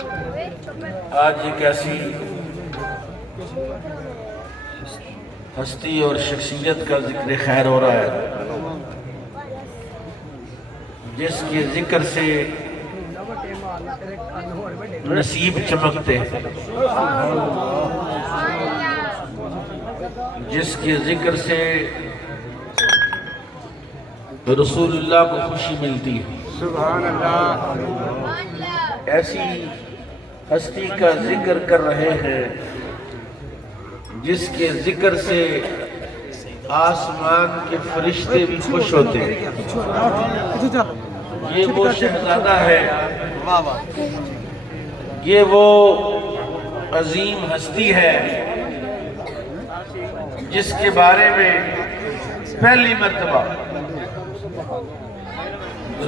آج ایک ایسی ہستی اور شخصیت کا ذکر خیر ہو رہا ہے جس کے ذکر سے نصیب چمکتے ہیں، جس کے ذکر سے رسول اللہ کو خوشی ملتی ہے۔ سبحان اللہ۔ ایسی ہستی کا ذکر کر رہے ہیں جس کے ذکر سے آسمان کے فرشتے بھی خوش ہوتے ہیں۔ یہ وہ شہزادہ ہے، یہ وہ عظیم ہستی ہے جس کے بارے میں پہلی مرتبہ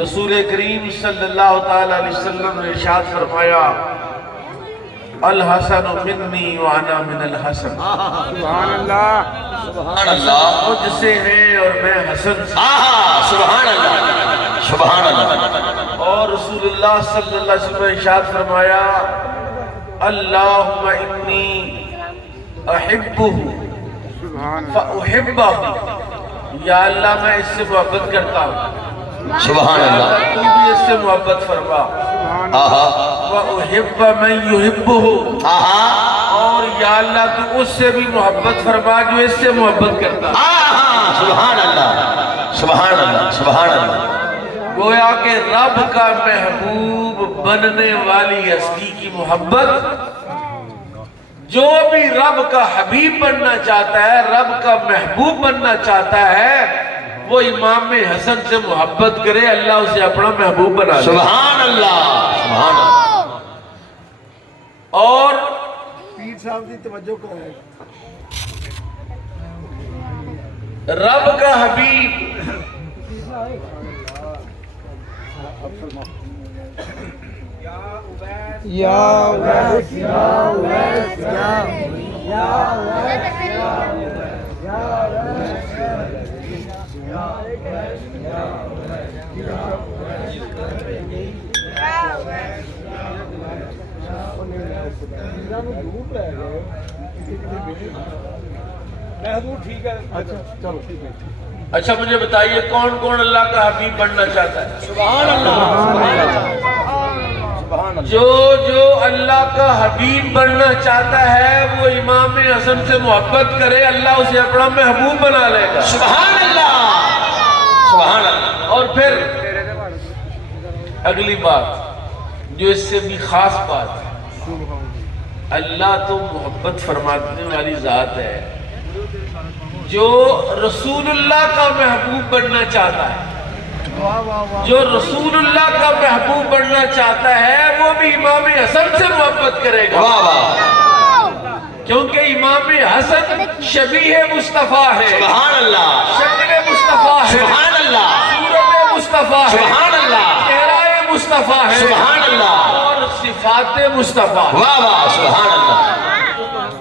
رسول کریم صلی اللہ تعالی علیہ وسلم نے ارشاد فرمایا، الحسن منی وانا من الحسن۔ سبحان اللہ۔ سبحان اللہ۔ مجھ سے ہیں اور میں حسن سے۔ سبحان اللہ، سبحان اللہ۔ اور رسول اللہ صلی اللہ علیہ وسلم نے ارشاد فرمایا، اللہم انی احبہ فاحبہ، یا اللہ میں اس سے محبت کرتا ہوں، سبحان اللہ۔ تو بھی اس سے محبت فرما، وَأُحِبَّ مَن يُحِبُّهُ، اور یا اللہ تو اس سے بھی محبت فرما جو اس سے محبت کرتا ہے۔ سبحان اللہ، سبحان اللہ، سبحان اللہ۔ گویا کہ رب کا محبوب بننے والی ہستی کی محبت، جو بھی رب کا حبیب بننا چاہتا ہے، رب کا محبوب بننا چاہتا ہے، وہ امام حسن سے محبت کرے، اللہ اسے اپنا محبوب بنا لے۔ سبحان اللہ، سبحان اللہ۔ اور پیر صاحب کی توجہ کرائے۔ رب کا حبیب یا ویس یا ویس یا اچھا مجھے بتائیے کون کون اللہ کا حبیب بننا چاہتا ہے؟ سبحان اللہ، جو اللہ کا حبیب بننا چاہتا ہے وہ امام حسن سے محبت کرے، اللہ اسے اپنا محبوب بنا لے گا۔ سبحان اللہ، سبحان اللہ۔ اور پھر اگلی بات جو اس سے بھی خاص بات ہے، اللہ تو محبت فرمانے والی ذات ہے، جو رسول اللہ کا محبوب بننا چاہتا ہے، جو رسول اللہ کا محبوب بننا چاہتا ہے وہ بھی امام حسن سے محبت کرے گا، واہ واہ، کیونکہ امام حسن شبیہ مصطفیٰ ہے، سبحان اللہ، شکل مصطفیٰ ہے، سبحان اللہ، صورت مصطفیٰ ہے، سبحان اللہ، چہرہ مصطفیٰ ہے، سبحان اللہ، اور صفات مصطفیٰ ہے۔ واہ واہ، سبحان اللہ،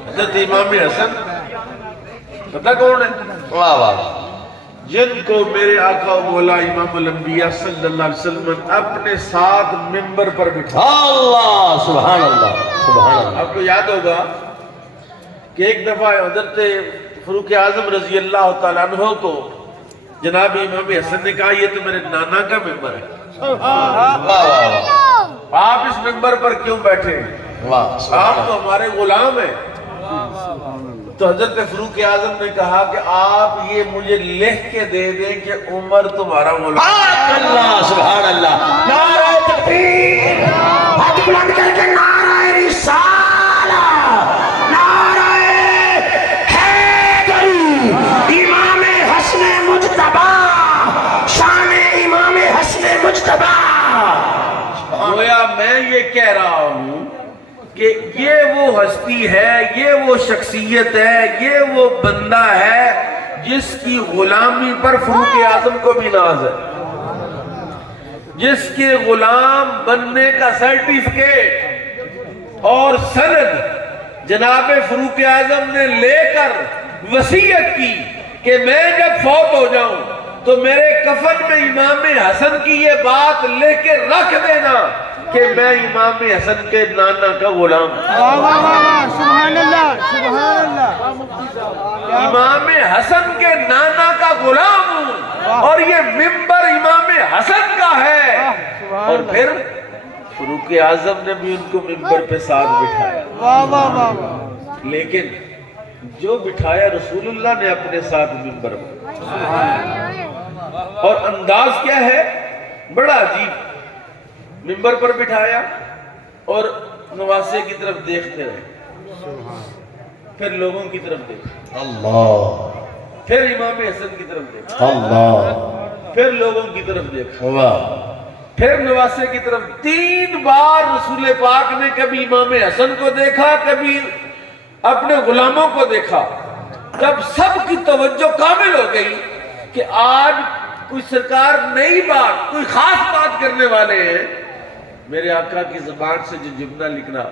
حضرت امام حسن پتہ کون ہے؟ واہ واہ، جن کو میرے آقا و مولا امام الانبیاء صلی اللہ علیہ وسلم اپنے ساتھ منبر پر بٹھا۔ اللہ، سبحان اللہ، سبحان اللہ۔ آپ کو یاد ہوگا کہ ایک دفعہ حضرت فاروق اعظم رضی اللہ تعالیٰ عنہ کو جناب امام حسن نے کہا یہ تو میرے نانا کا منبر ہے، واہ واہ، آپ اس منبر پر کیوں بیٹھے ہیں؟ واہ، آپ تو ہمارے غلام ہیں۔ تو حضرت فاروق اعظم نے کہا کہ آپ یہ مجھے لکھ کے دے دیں کہ عمر تمہارا غلام۔ اللہ، سبحان اللہ، نعرہ تکبیر، ہاتھ بلند کر کے نعرہ رسالہ، نعرہ حیدری، امام حسن مجتبی، شان امام حسن مجتبی۔ گویا میں یہ کہہ رہا ہوں کہ یہ وہ ہستی ہے، یہ وہ شخصیت ہے، یہ وہ بندہ ہے جس کی غلامی پر فاروق اعظم کو بھی ناز ہے، جس کے غلام بننے کا سرٹیفکیٹ اور سند جناب فاروق اعظم نے لے کر وصیت کی کہ میں جب فوت ہو جاؤں تو میرے کفن میں امام حسن کی یہ بات لے کے رکھ دینا کہ میں امام حسن کے نانا کا غلام ہوں. واہ واہ واہ واہ سبحان اللہ سبحان اللہ. امام حسن کے نانا کا غلام ہوں اور یہ ممبر امام حسن کا ہے. اور پھر فاروق اعظم نے بھی ان کو ممبر پہ ساتھ بٹھایا. واہ واہ واہ واہ. لیکن جو بٹھایا رسول اللہ نے اپنے ساتھ ممبر پر. اور انداز کیا ہے؟ بڑا عجیب. ممبر پر بٹھایا اور نواسے کی طرف دیکھتے رہے، پھر لوگوں کی طرف دیکھا، اللہ پھر امام حسن کی طرف دیکھا، اللہ پھر لوگوں کی طرف دیکھا، واہ پھر نواسے کی طرف. 3 بار رسول پاک نے کبھی امام حسن کو دیکھا، کبھی اپنے غلاموں کو دیکھا. جب سب کی توجہ کامل ہو گئی کہ آج کوئی سرکار نئی بات، کوئی خاص بات کرنے والے ہیں، میرے آقا کی زبان سے جو جملہ لکھنا،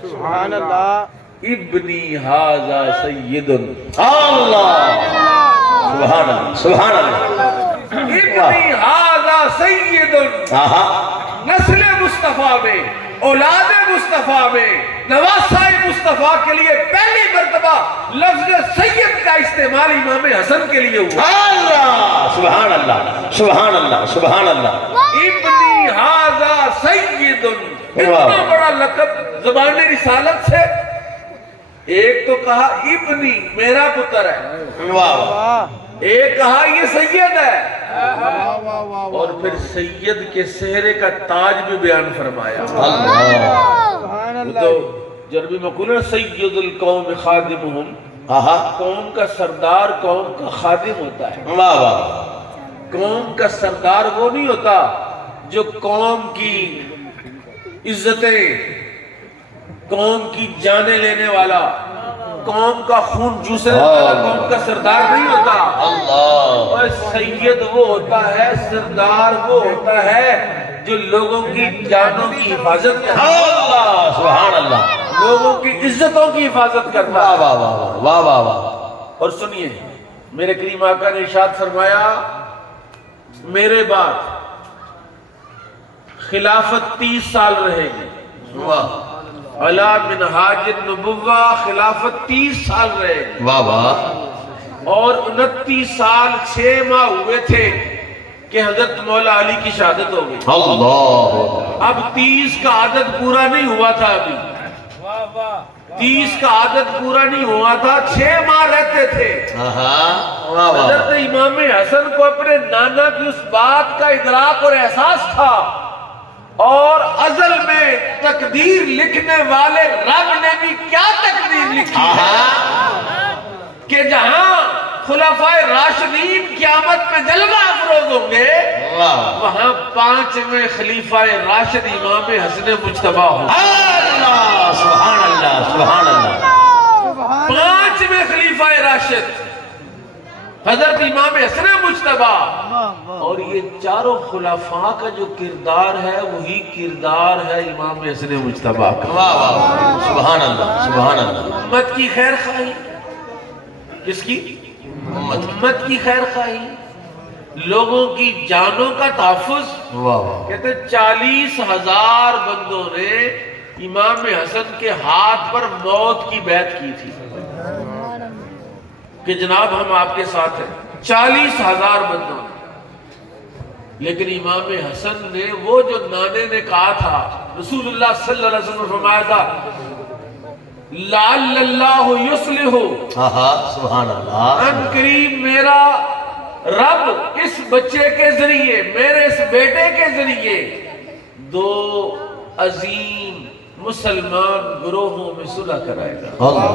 سبحان اللہ ابنی ھذا سید، اللہ سبحان اللہ سبحان اللہ. ابنی ھذا سید، نسل مصطفیٰ میں، اولاد مصطفیٰ میں، نواسۂ مصطفیٰ کے لیے پہلی مرتبہ لفظ سید کا استعمال امام حسن کے لیے ہوا. اللہ سبحان اللہ سبحان اللہ سبحان اللہ. ابنی ھذا سید، اتنا بڑا لقب زبان رسالت سے. ایک تو کہا ابنی میرا پتر ہے، واہ واہ ایک کہا یہ سید ہے، واہ واہ واہ. اور پھر سید کے سہرے کا تاج بھی بیان فرمایا. اللہ سبحان وہ اللہ. تو جربی مقولہ سید القوم خادمہم، قوم کا سردار قوم کا خادم ہوتا ہے. واہ واہ. قوم کا سردار وہ نہیں ہوتا جو قوم کی عزتیں، قوم کی جانیں لینے والا، قوم کا خون چوسنے والا قوم کا سردار نہیں ہوتا. اللہ اور سید وہ ہوتا ہے، سردار وہ ہوتا ہے جو لوگوں کی جانوں کی حفاظت کرتا ہے، اللہ سبحان اللہ. لوگوں کی عزتوں کی حفاظت کرتا واہ ہے. واہ واہ واہ واہ واہ. اور سنیے، میرے کریم آقا نے ارشاد فرمایا، میرے بعد خلافت 30 سال رہے گی. واہ علی منہاج النبوہ، خلافت 30 سال رہے گی. واہ واہ. اور 29 سال 6 ماہ ہوئے تھے کہ حضرت مولا علی کی شہادت ہو گئی. اللہ اب 30 کا عدد پورا نہیں ہوا تھا، ابھی 30 کا عدد پورا نہیں ہوا تھا، 6 ماہ رہتے تھے. واہ واہ. حضرت امام حسن کو اپنے نانا کی اس بات کا ادراک اور احساس تھا، اور ازل میں تقدیر لکھنے والے رب نے بھی کیا تقدیر لکھی ہے کہ جہاں خلفائے راشدین قیامت میں جلوہ افروز ہوں گے، وہاں 5ویں خلیفہ راشد امام حسن مجتبیٰ ہوں. اللہ سبحان اللہ سبحان اللہ. 5ویں خلیفہ راشد حضرت امام حسن مجتبیٰ. اور یہ چاروں خلفاء کا جو کردار ہے وہی کردار ہے امام حسن مجتبیٰ کا. واہ واہ سبحان اللہ سبحان اللہ. امت کی خیر خواہی، کس کی؟ امت کی خیر خواہی، لوگوں کی جانوں کا تحفظ. واہ واہ. کہتے 40,000 بندوں نے امام حسن کے ہاتھ پر موت کی بیعت کی تھی کہ جناب ہم آپ کے ساتھ ہیں. 40,000 بندوں نے. لیکن امام حسن نے وہ جو نانے نے کہا تھا، رسول اللہ صلی اللہ علیہ وسلم نے فرمایا تھا، لعل اللہ یصلح، سبحان اللہ. ان قریب میرا رب اس بچے کے ذریعے، میرے اس بیٹے کے ذریعے 2 عظیم مسلمان گروہوں میں صلح کرائے گا. اللہ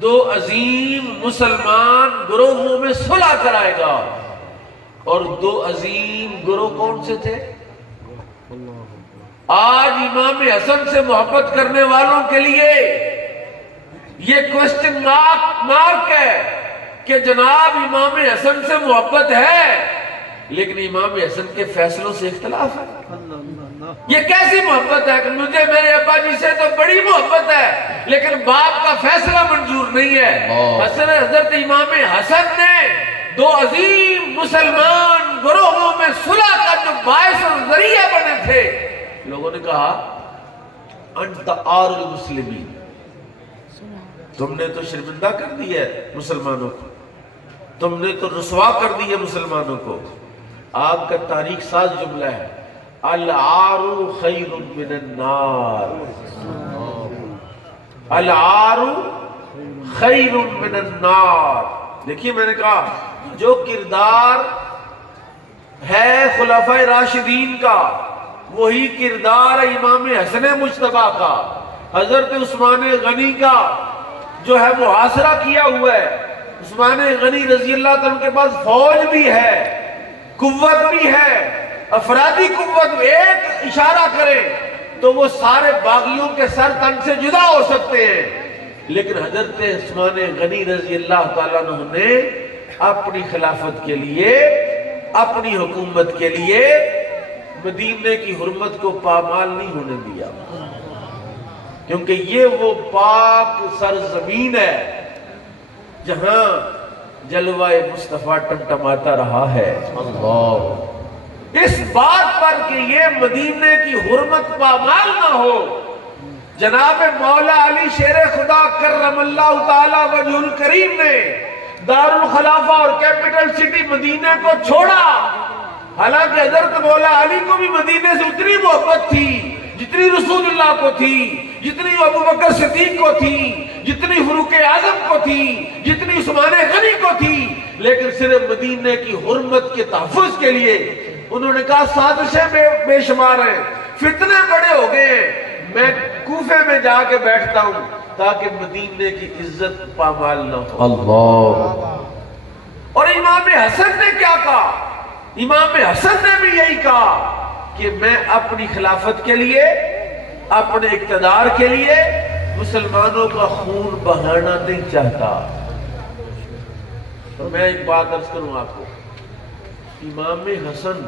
2 عظیم مسلمان گروہوں میں صلح کرائے گا. اور 2 عظیم گروہ کون سے تھے؟ آج امام حسن سے محبت کرنے والوں کے لیے یہ کوسچن مارک ہے کہ جناب امام حسن سے محبت ہے لیکن امام حسن کے فیصلوں سے اختلاف ہے. یہ کیسی محبت ہے کہ مجھے میرے ابا جی سے تو بڑی محبت ہے لیکن باپ کا فیصلہ منظور نہیں ہے. حضرت امام حسن نے 2 عظیم مسلمان گروہوں میں صلح کا جو باعث اور ذریعہ بنے تھے، لوگوں نے کہا انت آر المسلمین، تم نے تو شرمندہ کر دیا ہے مسلمانوں کو، تم نے تو رسوا کر دیا مسلمانوں کو۔ آپ کا تاریخ ساز جملہ ہے، العار خیر من النار، العار خیر من النار۔ دیکھیے میں نے کہا جو کردار ہے خلفائے راشدین کا، وہی کردار امام حسن مجتبیٰ کا، حضرت عثمان غنی کا جو ہے محاصرہ کیا ہوا ہے۔ عثمان غنی رضی اللہ عنہ کے پاس فوج بھی ہے، قوت بھی ہے، افرادی قوت، ایک اشارہ کرے تو وہ سارے باغیوں کے سر تن سے جدا ہو سکتے ہیں، لیکن حضرت عثمان غنی رضی اللہ تعالیٰ عنہ نے اپنی خلافت کے لیے، اپنی حکومت کے لیے مدینے کی حرمت کو پامال نہیں ہونے دیا، کیونکہ یہ وہ پاک سرزمین ہے جہاں جلوہ مصطفیٰ ٹمٹماتا رہا ہے۔ اس بات پر کہ یہ مدینے کی حرمت پامال نہ ہو، جناب مولا علی شیر خدا کرم اللہ تعالی وجہ الکریم نے دارالخلافہ اور کیپٹل سٹی مدینہ کو چھوڑا، حالانکہ حضرت مولا علی کو بھی مدینے سے اتنی محبت تھی جتنی رسول اللہ کو تھی، جتنی ابوبکر صدیق کو تھی، جتنی فاروق اعظم کو تھی، جتنی عثمان غنی کو تھی، لیکن صرف مدینے کی حرمت کے تحفظ کے لیے انہوں نے کہا سازشیں بے شمار ہیں، فتنے بڑے ہو گئے ہیں، میں کوفے میں جا کے بیٹھتا ہوں تاکہ مدینے کی عزت پامال نہ ہو۔ اور امام حسن نے کیا کہا؟ امام حسن نے بھی یہی کہا کہ میں اپنی خلافت کے لیے، اپنے اقتدار کے لیے مسلمانوں کا خون بہانا نہیں چاہتا۔ اور میں ایک بات عرض کروں آپ کو، امام حسن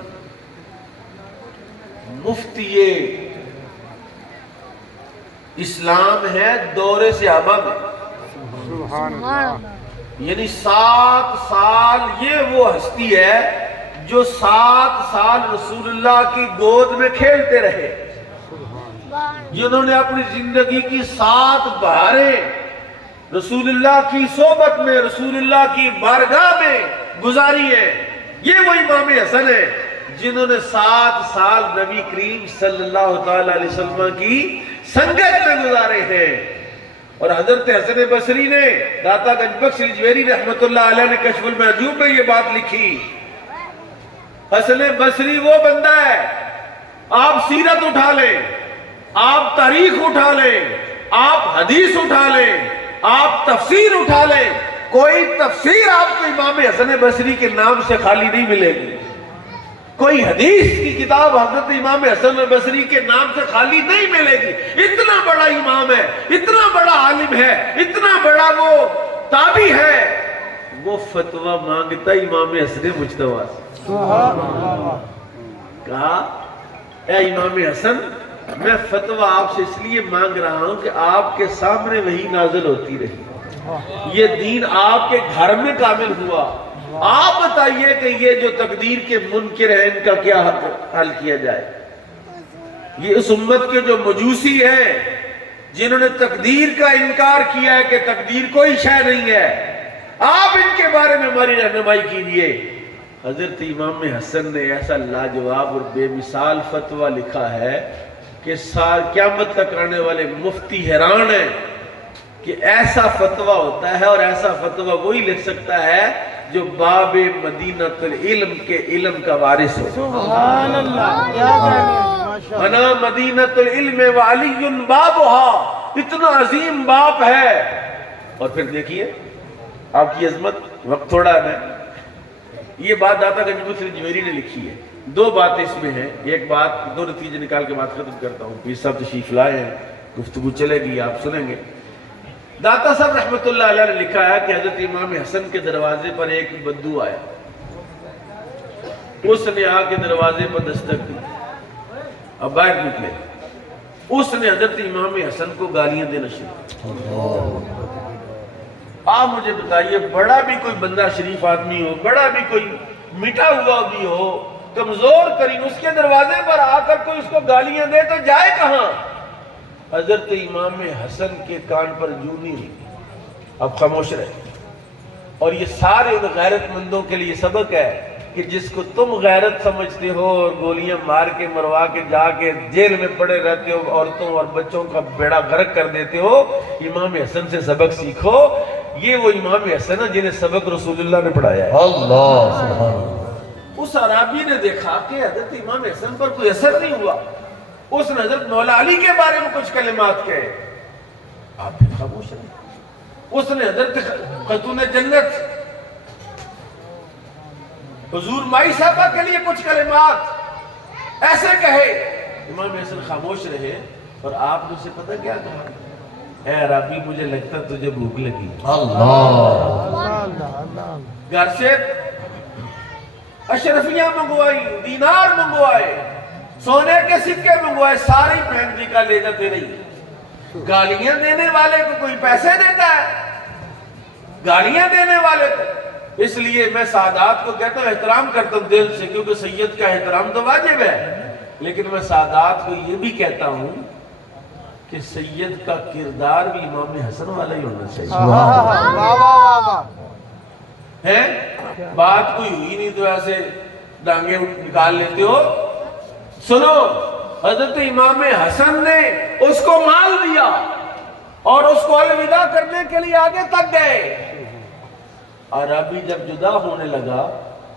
مفتی اسلام ہے دور صحابہ میں، یعنی 7 سال یہ وہ ہستی ہے جو 7 سال رسول اللہ کی گود میں کھیلتے رہے، جنہوں نے اپنی زندگی کی 7 بہاریں رسول اللہ کی صحبت میں، رسول اللہ کی بارگاہ میں گزاری ہیں۔ یہ وہ امام حسن ہے جنہوں نے 7 سال نبی کریم صلی اللہ تعالی علیہ وسلم کی سنگت میں گزارے ہیں۔ اور حضرت حسن بصری نے، داتا گنج بخش رجویری رحمت اللہ علیہ نے کشف المحجوب میں یہ بات لکھی، حسن بصری وہ بندہ ہے، آپ سیرت اٹھا لیں، آپ تاریخ اٹھا لیں، آپ حدیث اٹھا لیں، آپ تفسیر اٹھا لیں، کوئی تفسیر آپ کو امام حسن بصری کے نام سے خالی نہیں ملے گی، کوئی حدیث کی کتاب حضرت امام حسن بصری کے نام سے خالی نہیں ملے گی۔ اتنا بڑا امام ہے، اتنا بڑا عالم ہے، اتنا بڑا وہ تابعی ہے، وہ فتویٰ مانگتا امام حسن مجتبیٰ سے۔ کہا اے امام حسن، میں فتویٰ آپ سے اس لیے مانگ رہا ہوں کہ آپ کے سامنے وہی نازل ہوتی رہی، یہ دین آپ کے گھر میں کامل ہوا، آپ بتائیے کہ یہ جو تقدیر کے منکر ہیں ان کا کیا حل کیا جائے۔ یہ اس امت کے جو مجوسی ہیں جنہوں نے تقدیر کا انکار کیا ہے کہ تقدیر کوئی شے نہیں ہے، آپ ان کے بارے میں ہماری رہنمائی کیجیے۔ حضرت امام حسن نے ایسا لاجواب اور بے مثال فتویٰ لکھا ہے کہ قیامت تک آنے والے مفتی حیران ہیں کہ ایسا فتویٰ ہوتا ہے، اور ایسا فتویٰ وہی لکھ سکتا ہے جو باب مدینۃ العلم کے علم کا وارث ہو۔ سبحان اللہ، انا مدینۃ العلم وعلی بابها، اتنا عظیم باپ ہے۔ اور پھر دیکھیے آپ کی عظمت، وقت تھوڑا ہے، یہ بات داتا گنج بخش رجویری نے لکھی ہے، 2 باتیں اس میں ہیں، ایک بات 2 نتیجے نکال کے بات ختم کرتا ہوں، پیر صاحب تشریف لائے ہیں، گفتگو چلے گی، آپ سنیں گے۔ داتا صاحب رحمت اللہ علیہ نے لکھا ہے کہ حضرت امام حسن کے دروازے پر ایک بدو آیا، اس نے آ کے دروازے پر دستک دی، اب باہر نکلے، اس نے حضرت امام حسن کو گالیاں دینا شروع۔ آپ مجھے بتائیے، بڑا بھی کوئی بندہ شریف آدمی ہو، بڑا بھی کوئی مٹا ہوا بھی ہو، کمزور ترین، اس کے دروازے پر آ کر کوئی اس کو گالیاں دے تو جائے کہاں؟ حضرت امام حسن کے کان پر جوں نہیں رہی، اب خاموش رہے۔ اور یہ سارے ان غیرت مندوں کے لیے سبق ہے کہ جس کو تم غیرت سمجھتے ہو اور گولیاں مار کے مروا کے جا کے جیل میں پڑے رہتے ہو، عورتوں اور بچوں کا بیڑا غرق کر دیتے ہو، امام حسن سے سبق سیکھو۔ یہ وہ امام حسن ہے جنہیں سبق رسول اللہ نے پڑھایا ہے۔ اللہ سبحان اللہ۔ اس عرابی نے دیکھا کہ حضرت امام حسن پر کوئی اثر نہیں ہوا، اس نے حضرت مولا علی کے بارے میں کچھ کلمات کہے، آپ بھی خاموش رہے۔ اس نے حضرت خاتون جنت حضور مائی صاحبہ کے لیے کچھ کلمات ایسے کہے، امام حسن خاموش رہے۔ اور آپ نے اسے پتہ کیا کہا؟ اے عرابی مجھے لگتا تجھے بھوک لگی، گھر سے اشرفیاں منگوائی، دینار منگوائے، سونے کے سکے منگوائے، ساری فیملی کا لے جاتے رہی۔ گالیاں دینے والے کو کوئی پیسے دیتا ہے؟ گالیاں دینے والے کو؟ اس لیے میں سادات کو کہتا ہوں احترام کرتا ہوں دل سے، کیونکہ سید کا احترام تو واجب ہے، لیکن میں سادات کو یہ بھی کہتا ہوں کہ سید کا کردار بھی امام حسن والا ہی ہونا چاہیے۔ ہے بات کوئی ہوئی نہیں تو ایسے ڈانگیں نکال لیتے ہو۔ سنو، حضرت امام حسن نے اس کو مال دیا اور اس کو الوداع کرنے کے لیے آگے تک گئے۔ عربی جب جدا ہونے لگا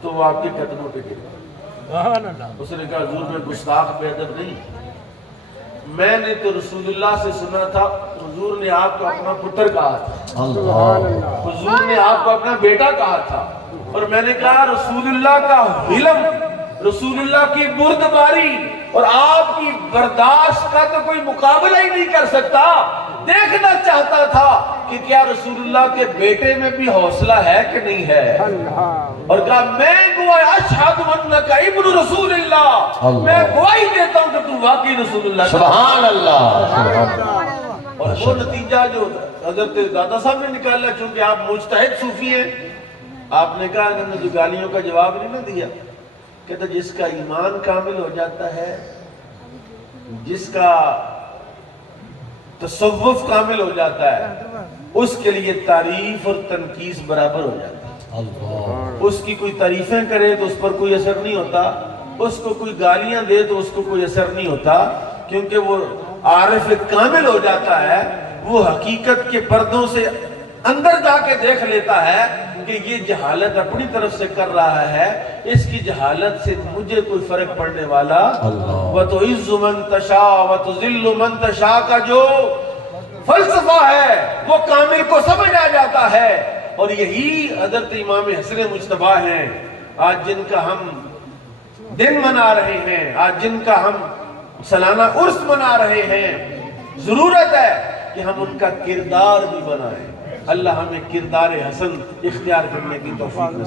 تو وہ آپ کے قدموں پہ گرا۔ اس نے کہا حضور میں گستاخ بے ادب نہیں، میں نے تو رسول اللہ سے سنا تھا حضور نے آپ کو اپنا پتر کہا تھا، حضور نے آپ کو اپنا بیٹا کہا تھا، اور میں نے کہا رسول اللہ کا علم، رسول اللہ کی بردباری اور آپ کی برداشت کا تو کوئی مقابلہ ہی نہیں کر سکتا۔ دیکھنا چاہتا تھا کہ کیا رسول اللہ کے بیٹے میں بھی حوصلہ ہے کہ نہیں ہے، اور کہا میں گواہی اشہد انک ابن رسول اللہ، میں گواہی دیتا ہوں کہ تو واقعی رسول اللہ۔ سبحان اللہ۔ اور وہ نتیجہ جو حضرت دادا صاحب نے نکالا، چونکہ آپ مجتہد صوفی ہیں، آپ نے کہا کہ جو گالیوں کا جواب نہیں نہ دیا، کہتا جس کا ایمان کامل ہو جاتا ہے، جس کا تصوف کامل ہو جاتا ہے، اس کے لیے تعریف اور تنقیص برابر ہو جاتی ہے۔ اس کی کوئی تعریفیں کرے تو اس پر کوئی اثر نہیں ہوتا، اس کو کوئی گالیاں دے تو اس کو کوئی اثر نہیں ہوتا، کیونکہ وہ عارف کامل ہو جاتا ہے۔ وہ حقیقت کے پردوں سے اندر جا کے دیکھ لیتا ہے کہ یہ جہالت اپنی طرف سے کر رہا ہے، اس کی جہالت سے مجھے کوئی فرق پڑنے والا۔ وَتُعِزُّ مَن تَشَاءُ وَتُذِلُّ مَن تَشَاءُ کا جو فلسفہ ہے وہ کامل کو سمجھ آ جاتا ہے، اور یہی حضرت امام حسن مجتبیٰ ہیں۔ آج جن کا ہم دن منا رہے ہیں، آج جن کا ہم سالانہ عرس منا رہے ہیں، ضرورت ہے کہ ہم ان کا کردار بھی بنائیں۔ اللہ ہمیں کردار حسن اختیار کرنے کی توفیق نصیب